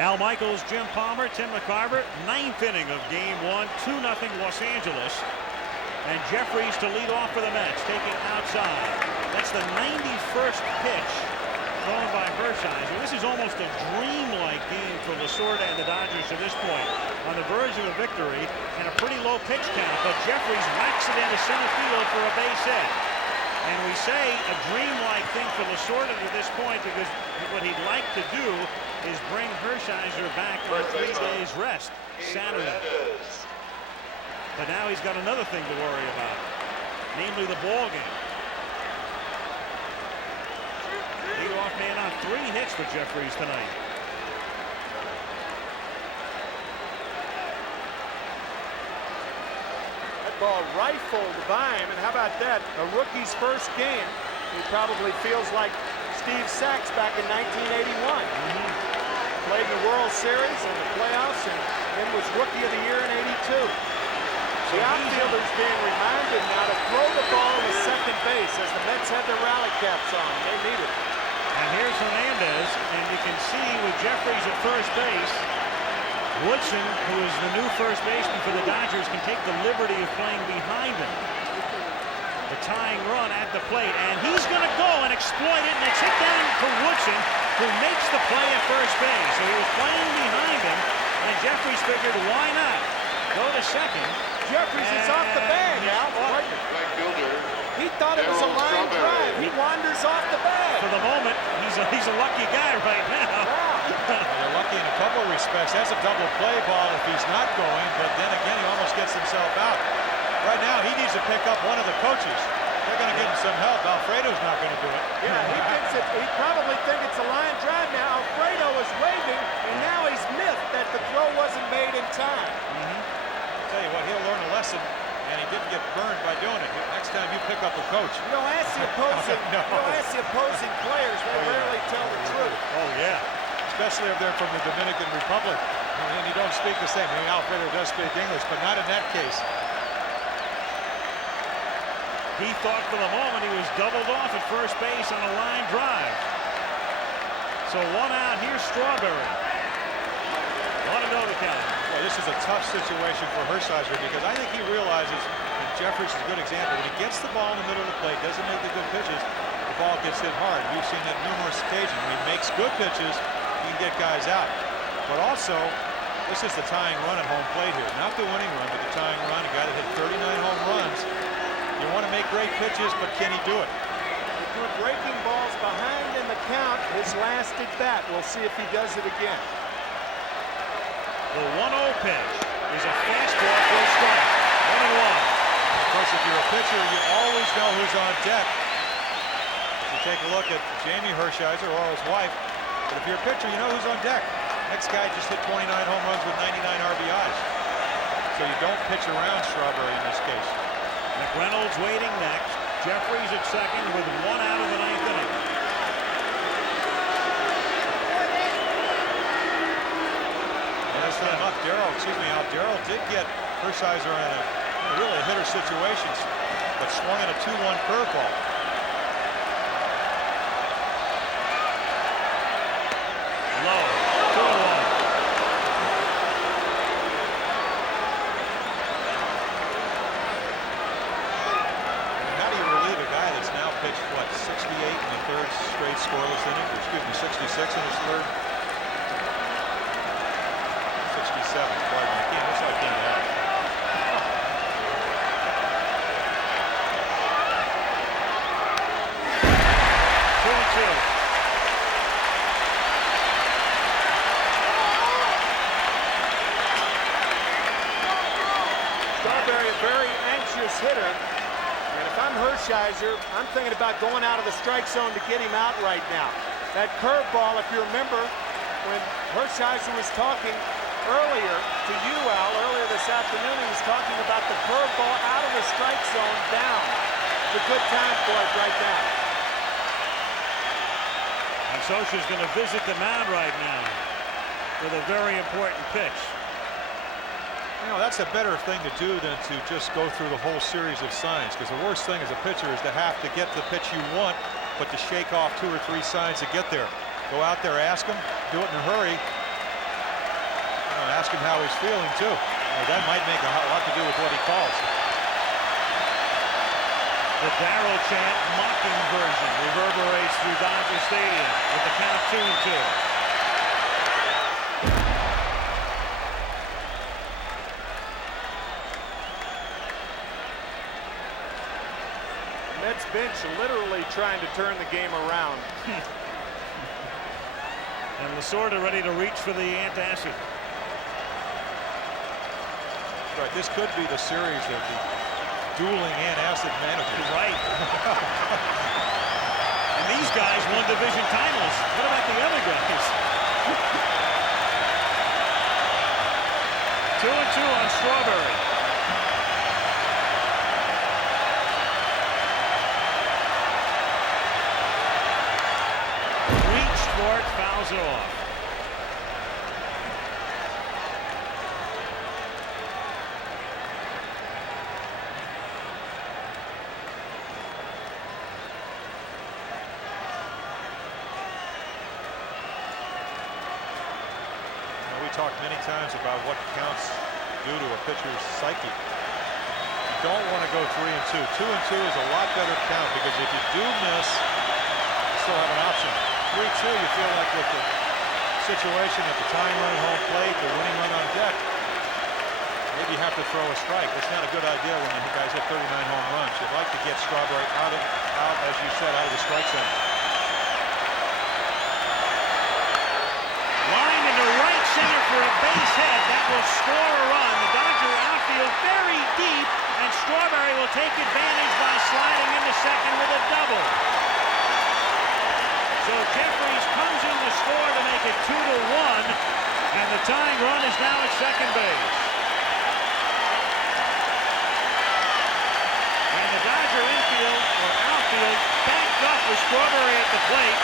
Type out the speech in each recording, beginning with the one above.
Al Michaels, Jim Palmer, Tim McCarver. 9th inning of game 1. 2-0 Los Angeles. And Jeffries to lead off for the Mets, taking outside. That's the 91st pitch thrown by Hershiser. This is almost a dreamlike game for Lasorda and the Dodgers to this point. On the verge of a victory and a pretty low pitch count, but Jeffries whacks it into center field for a base hit. And we say a dreamlike thing for Lasorda to this point because what he'd like to do is bring Hershiser back on 3 days rest Saturday. But now he's got another thing to worry about, namely the ball game. Leadoff man on 3 hits for Jeffries tonight. That ball rifled by him, and how about that? A rookie's first game. He probably feels like Steve Sachs back in 1981. Played in the World Series and the playoffs, and then was Rookie of the Year in '82. The outfielders being reminded now to throw the ball to second base as the Mets have their rally caps on. They need it. And here's Hernandez, and you can see with Jeffries at first base, Woodson, who is the new first baseman for the Dodgers, can take the liberty of playing behind him. The tying run at the plate, and he's going to go and exploit it, and it's hit down to Woodson, who makes the play at first base. So he was playing behind him, and Jeffries figured, why not go to second? Jeffries is off the bag now. He thought it was a line drive. He wanders off the bag. For the moment, he's a lucky guy right now. They're lucky in a couple of respects. That's a double play ball if he's not going, but then again, he almost gets himself out. Right now, he needs to pick up one of the coaches. They're going to give him some help. Alfredo's not going to do it. Yeah, he thinks it. He probably thinks it's a line drive now. Alfredo is waving, and now he's miffed that the throw wasn't made in time. I'll tell you what, he'll learn a lesson, and he didn't get burned by doing it. Next time you pick up a coach. You know, ask the opposing players. They rarely tell the truth. Oh, yeah. Especially if they're from the Dominican Republic. And you don't speak the same. I mean, Alfredo does speak English, but not in that case. He thought for the moment he was doubled off at first base on a line drive. So 1 out. Here's Strawberry. 1-0 to count. Well, this is a tough situation for Hershiser because I think he realizes, and Jeffries is a good example, when he gets the ball in the middle of the plate, doesn't make the good pitches, the ball gets hit hard. We've seen that numerous occasions. When he makes good pitches, he can get guys out. But also, this is the tying run at home plate here. Not the winning run, but the tying run. A guy that hit 39 home runs. You want to make great pitches, but can he do it? They're breaking balls behind in the count. His last at bat. We'll see if he does it again. The 1-0 pitch is a fastball for a strike. 1-1. Of course, if you're a pitcher, you always know who's on deck. If you take a look at Jamie Hershiser, Orioles' wife, but if you're a pitcher, you know who's on deck. Next guy just hit 29 home runs with 99 RBIs. So you don't pitch around Strawberry in this case. McReynolds waiting next. Jeffries at second with 1 out of the 9th inning. That's not enough. Darryl did get Hershiser in a really hitter situations, but swung at a 2-1 curveball. Low. 2-1. How do you relieve a guy that's now pitched, what, 68 in the third straight scoreless inning? Excuse me, 66 in his third? 67, pardon me. I can't have. Strawberry, a very anxious hitter. And if I'm Hershiser, I'm thinking about going out of the strike zone to get him out right now. That curveball, if you remember, when Hershiser was talking earlier to you, Al, earlier this afternoon, he was talking about the curveball out of the strike zone down. It's a good time for it right now. And Scioscia's going to visit the mound right now with a very important pitch. You know, that's a better thing to do than to just go through the whole series of signs, because the worst thing as a pitcher is to have to get the pitch you want, but to shake off 2 or 3 signs to get there. Go out there, ask them, do it in a hurry, ask him how he's feeling too. That might make a lot to do with what he calls. The Darryl chant mocking version reverberates through Dodger Stadium with the count 2-2. Mets bench literally trying to turn the game around. And Lasorda ready to reach for the antacid. Right, this could be the series of the dueling antacid managers. Right. And these guys won division titles. What about the other guys? 2-2 on Strawberry. Fouls it off. We talked many times about what counts do to a pitcher's psyche. You don't want to go 3-2. 2-2 is a lot better count because if you do miss, you still have an option. 3-2, you feel like with the situation at the tying run at home plate, the winning run on deck, maybe you have to throw a strike. It's not a good idea when the guys hit 39 home runs. You'd like to get Strawberry out, as you said, out of the strike zone. Line into right center for a base hit. That will score a run. The Dodger outfield very deep, and Strawberry will take advantage by sliding into second with a double. So Jeffries comes in to score to make it 2-1, and the tying run is now at second base. And the Dodger infield or outfield backed up with Strawberry at the plate,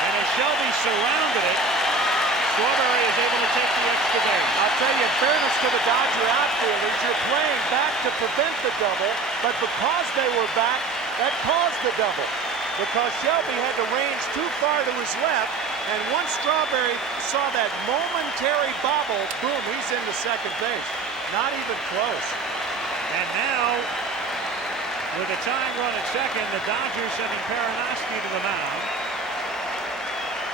and as Shelby surrounded it, Strawberry is able to take the extra base. I'll tell you, in fairness to the Dodger outfielders, you're playing back to prevent the double, but because they were back, that caused the double. Because Shelby had the range too far to his left, and once Strawberry saw that momentary bobble, boom, he's into second base. Not even close. And now, with a tying run at second, the Dodgers sending Perinoski to the mound.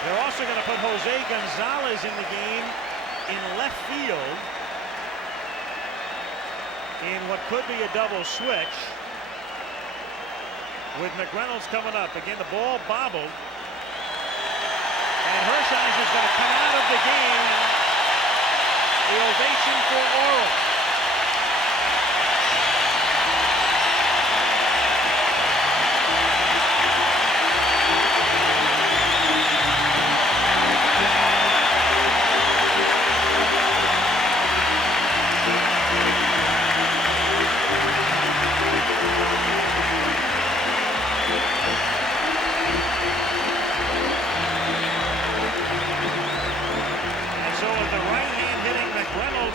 They're also going to put Jose Gonzalez in the game in left field in what could be a double switch, with McReynolds coming up. Again, the ball bobbled. And Hershiser's going to come out of the game. The ovation for Orioles.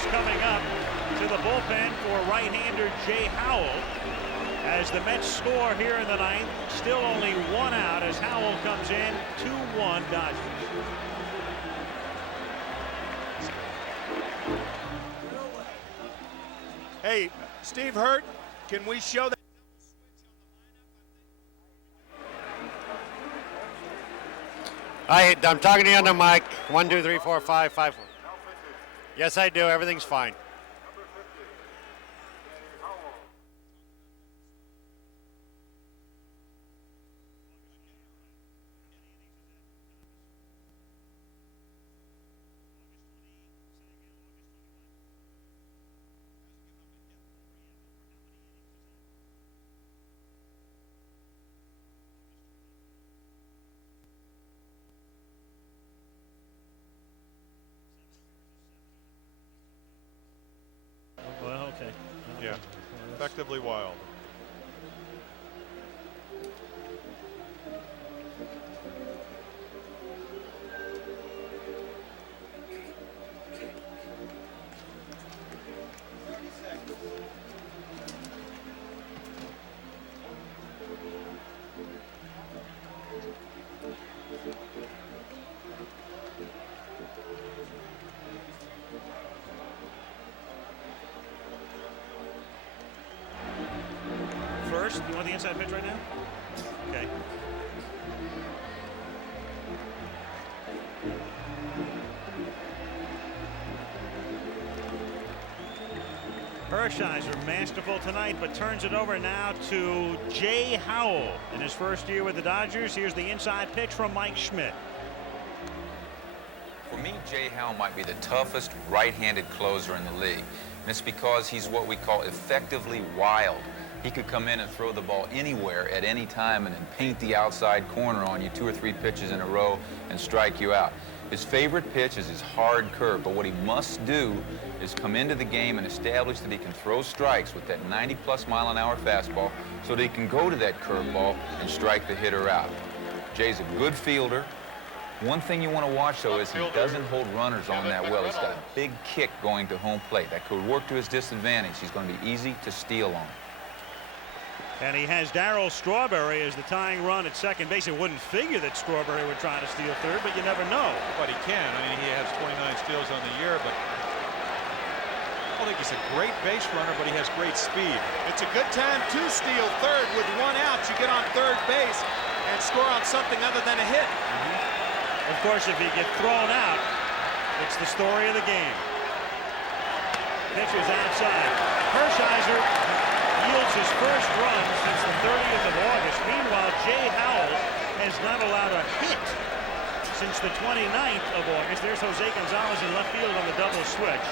Coming up to the bullpen for right-hander Jay Howell as the Mets score here in the ninth. Still only one out as Howell comes in. 2-1 Dodgers. Hey, Steve Hurt, can we show that? I'm talking to you on the mic. 1, 2, 3, 4, 5, 5, 4. Yes, I do. Everything's fine. Yeah, effectively wild. first. You want the inside pitch right now? Okay. Hershiser masterful tonight, but turns it over now to Jay Howell in his first year with the Dodgers. Here's the inside pitch from Mike Schmidt. For me, Jay Howell might be the toughest right-handed closer in the league. And it's because he's what we call effectively wild. He could come in and throw the ball anywhere at any time and then paint the outside corner on you 2 or 3 pitches in a row and strike you out. His favorite pitch is his hard curve, but what he must do is come into the game and establish that he can throw strikes with that 90+ mile-an-hour fastball so that he can go to that curveball and strike the hitter out. Jay's a good fielder. One thing you want to watch, though, is he doesn't hold runners on that well. He's got a big kick going to home plate. That could work to his disadvantage. He's going to be easy to steal on. And he has Darryl Strawberry as the tying run at second base. It wouldn't figure that Strawberry would try to steal third, but you never know. But he can. I mean, he has 29 steals on the year, but I don't think he's a great base runner, but he has great speed. It's a good time to steal third. With 1 out, you get on third base and score on something other than a hit. Of course, if you get thrown out, it's the story of the game. Pitch is outside. Hershiser yields his first run since the 30th of August. Meanwhile, Jay Howell has not allowed a hit since the 29th of August. There's Jose Gonzalez in left field on the double switch.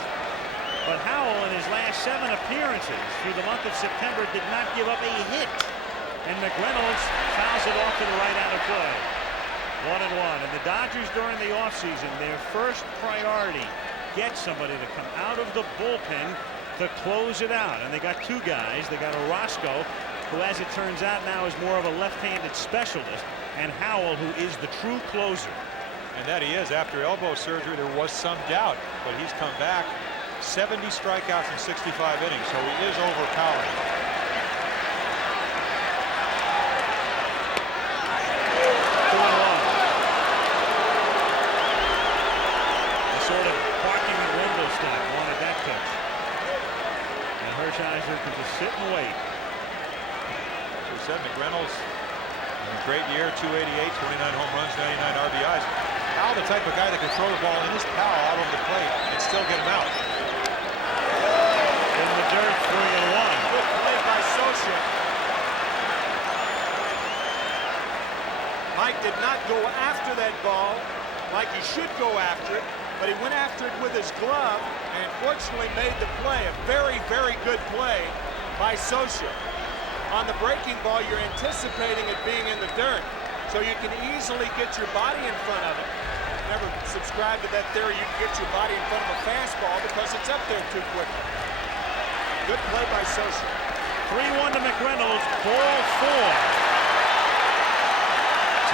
But Howell, in his last 7 appearances through the month of September, did not give up a hit. And McReynolds fouls it off to the right out of play. 1-1. And the Dodgers during the offseason, their first priority, get somebody to come out of the bullpen to close it out. And they got 2 guys. They got Orozco, who, as it turns out now, is more of a left-handed specialist, and Howell, who is the true closer. And that he is. After elbow surgery, there was some doubt, but he's come back. 70 strikeouts in 65 innings, so he is overpowering. The sort of parking at Wembley style wanted that pitch. And Hershiser can just sit and wait. As we said, McReynolds, a great year, 288, 29 home runs, 99 RBIs. Howell, the type of guy that can throw the ball in his power out over the plate and still get him out. In the dirt, 3-1. Good play by Socia. Mike did not go after that ball like he should go after it, but he went after it with his glove and fortunately made the play. A very, very good play by Socia. On the breaking ball, you're anticipating it being in the dirt, so you can easily get your body in front of it. Never subscribe to that theory you can get your body in front of a fastball because it's up there too quickly. Good play by Socia. 3-1 to McReynolds, ball 4.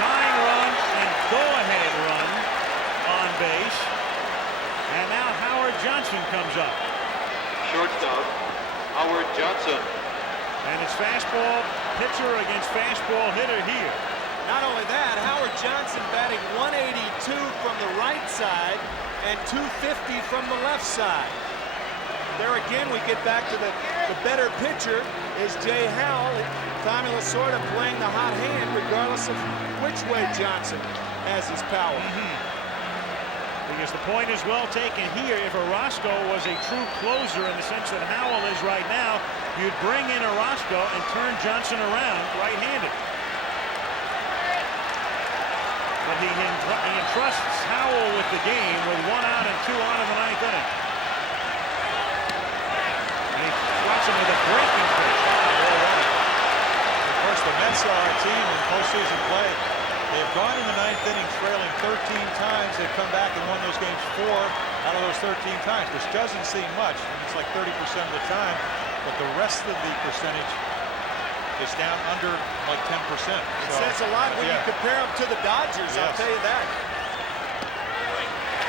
Tying run and go-ahead run on base. And now Howard Johnson comes up. Shortstop, Howard Johnson. And it's fastball pitcher against fastball hitter here. Not only that, Howard Johnson batting 182 from the right side and 250 from the left side. There again, we get back to the better pitcher is Jay Howell. Tommy Lasorda playing the hot hand regardless of which way Johnson has his power. Because the point is well taken here. If Orozco was a true closer in the sense that Howell is right now, you'd bring in Orozco and turn Johnson around right-handed. But he entrusts Howell with the game with 1 out and 2 on in the 9th inning. And he throws him with a breaking pitch. Of course, the Mets are a team in postseason play. They've gone in the 9th inning trailing 13 times. They've come back and won those games 4 out of those 13 times, which doesn't seem much. It's like 30% of the time, but the rest of the percentage is down under like 10%. It says a lot when you compare them to the Dodgers, I'll tell you that.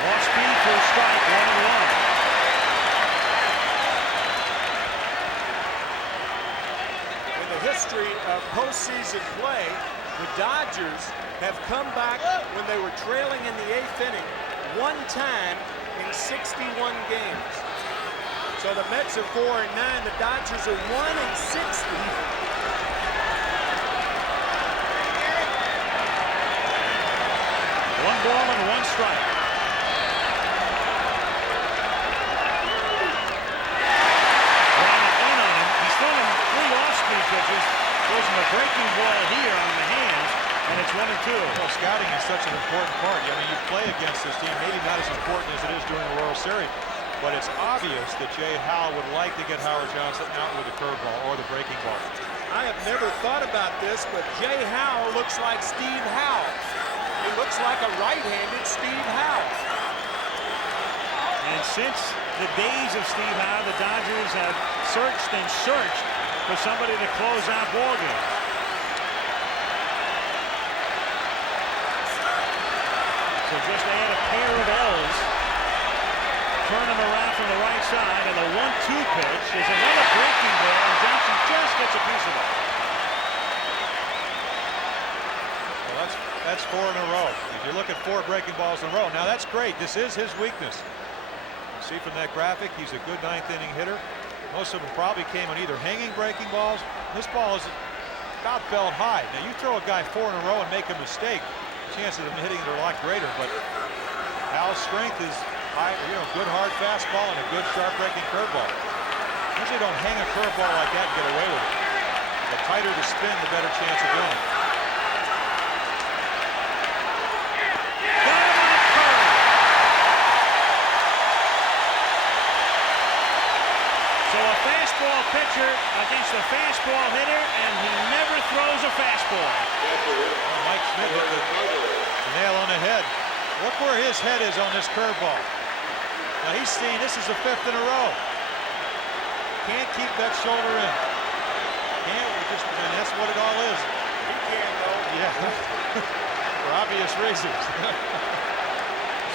Off speed for a strike, 1-1. In the history of postseason play, the Dodgers have come back when they were trailing in the 8th inning 1 time in 61 games. So the Mets are 4-9, the Dodgers are 1-60. 1 ball and 1 strike. Running in on him. He's thrown him 3 off-speed pitches. Throws him a breaking ball here on the hands, and it's 1-2. Well, scouting is such an important part. I mean, you play against this team, maybe not as important as it is during the World Series, but it's obvious that Jay Howell would like to get Howard Johnson out with the curveball or the breaking ball. I have never thought about this, but Jay Howell looks like Steve Howell. He looks like a right-handed Steve Howell. And since the days of Steve Howell, the Dodgers have searched and searched for somebody to close out ball games. So just add a pair of L's, turn him around from the right side, and the 1-2 pitch is another breaking ball, and Johnson just gets a piece of it. Well, that's 4 in a row. If you look at 4 breaking balls in a row, now that's great. This is his weakness. You see from that graphic, he's a good 9th inning hitter. Most of them probably came on either hanging breaking balls. This ball is about belt high. Now you throw a guy 4 in a row and make a mistake, the chances of him hitting it are a lot greater. But Howell's strength is high, good hard fastball and a good sharp breaking curveball. Usually don't hang a curveball like that and get away with it. The tighter the spin, the better chance of doing it. So a fastball pitcher against a fastball hitter, and he never throws a fastball. Well, Mike Schmidt hit the nail on the head. Look where his head is on this curveball. Now he's seen this is the 5th in a row. Can't keep that shoulder in. And that's what it all is. He can, though. Yeah, for obvious reasons.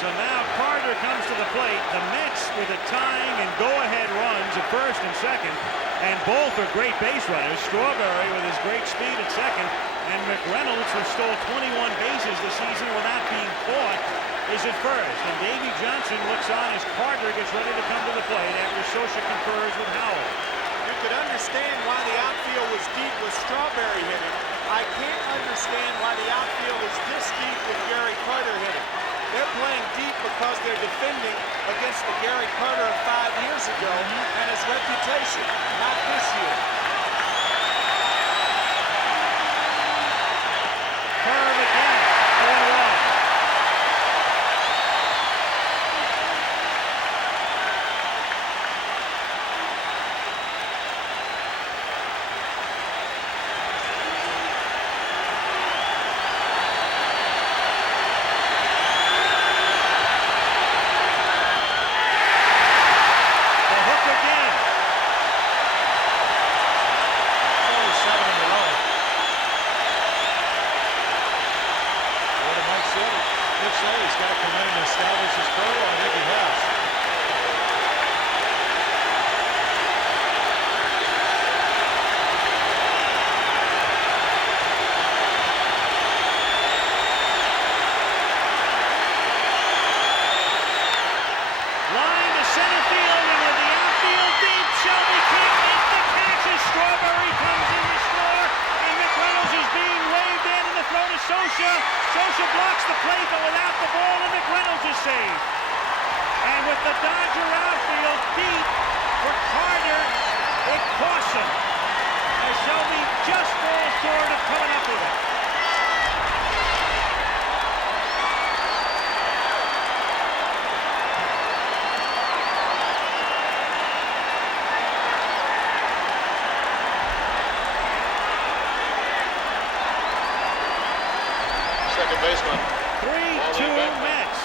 So now Carter comes to the plate. The Mets with a tying and go-ahead runs at first and second, and both are great base runners. Strawberry with his great speed at second, and McReynolds, who stole 21 bases this season without being caught, is at first. And Davey Johnson looks on as Carter gets ready to come to the plate after Socha confers with Howell. You could understand why the outfield was deep with Strawberry hitting. I can't understand why the outfield was this deep with Gary Carter hitting. They're playing deep because they're defending against the Gary Carter of 5 years ago and his reputation, not this year. Curve again, 4-1. Socha blocks the play, but without the ball, and McReynolds is safe. And with the Dodger outfield deep for Carter, it costs him. As Shelby just falls short of coming up with it. Second baseman. 3-2 Mets.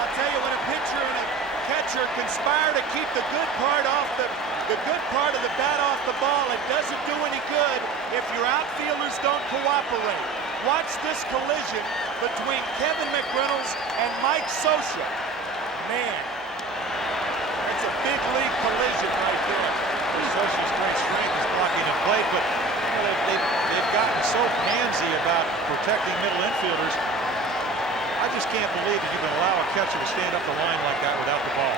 I'll tell you, when a pitcher and a catcher conspire to keep the good part off the good part of the bat off the ball, it doesn't do any good if your outfielders don't cooperate. Watch this collision between Kevin McReynolds and Mike Socha. Man, it's a big league collision right there. Socha's great strength is blocking the plate, but they've gotten so pansy about protecting middle infielders. I just can't believe that you can allow a catcher to stand up the line like that without the ball.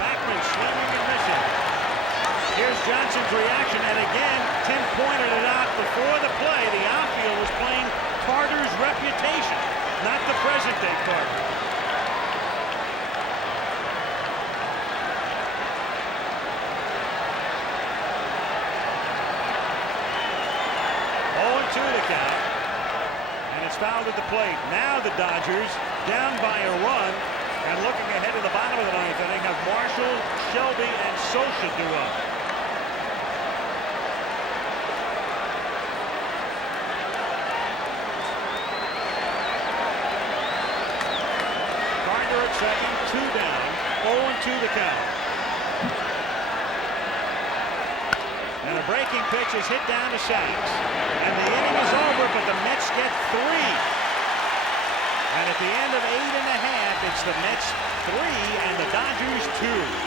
Backman swinging and missing. Here's Johnson's reaction, and again, Tim pointed it out before the play. The outfield was playing Carter's reputation, not the present-day Carter. To the count, and it's fouled at the plate. Now the Dodgers down by a run and looking ahead to the bottom of the ninth inning have Marshall, Shelby, and Socha due up. Carter at second, 2 down, 0-2 the count. And a breaking pitch is hit down to Sachs. And the inning is over, but the Mets get 3. And at the end of 8 1/2, it's the Mets 3 and the Dodgers 2.